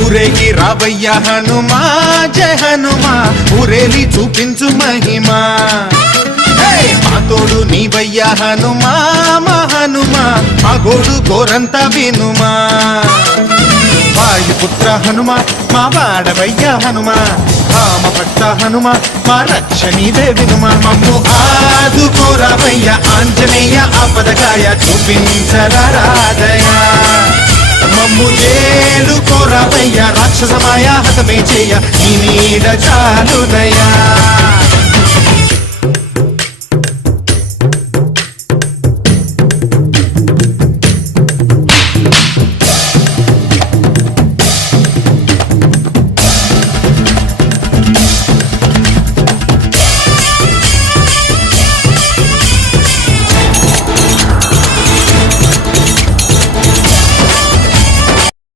ఊరేగి రావయ్య హనుమా జయ హనుమా ఊరేలి చూపించు మహిమా మా తోడు నీవయ్య హనుమా మా హనుమా మా గోడు గోరంత వినుమా వాయుపుత్ర హనుమా మా వాడవయ్య హనుమా రామ భక్త హనుమా మా రక్షణీదే వినుమా మమ్ము ఆదుకోరావయ్య ఆంజనేయ ఆపదకాయ చూపించరాదయా మమ్ము ఏలు కోరావయ్య రాక్షసమాయ హతమే చేయ నీ నీడ చాలునయా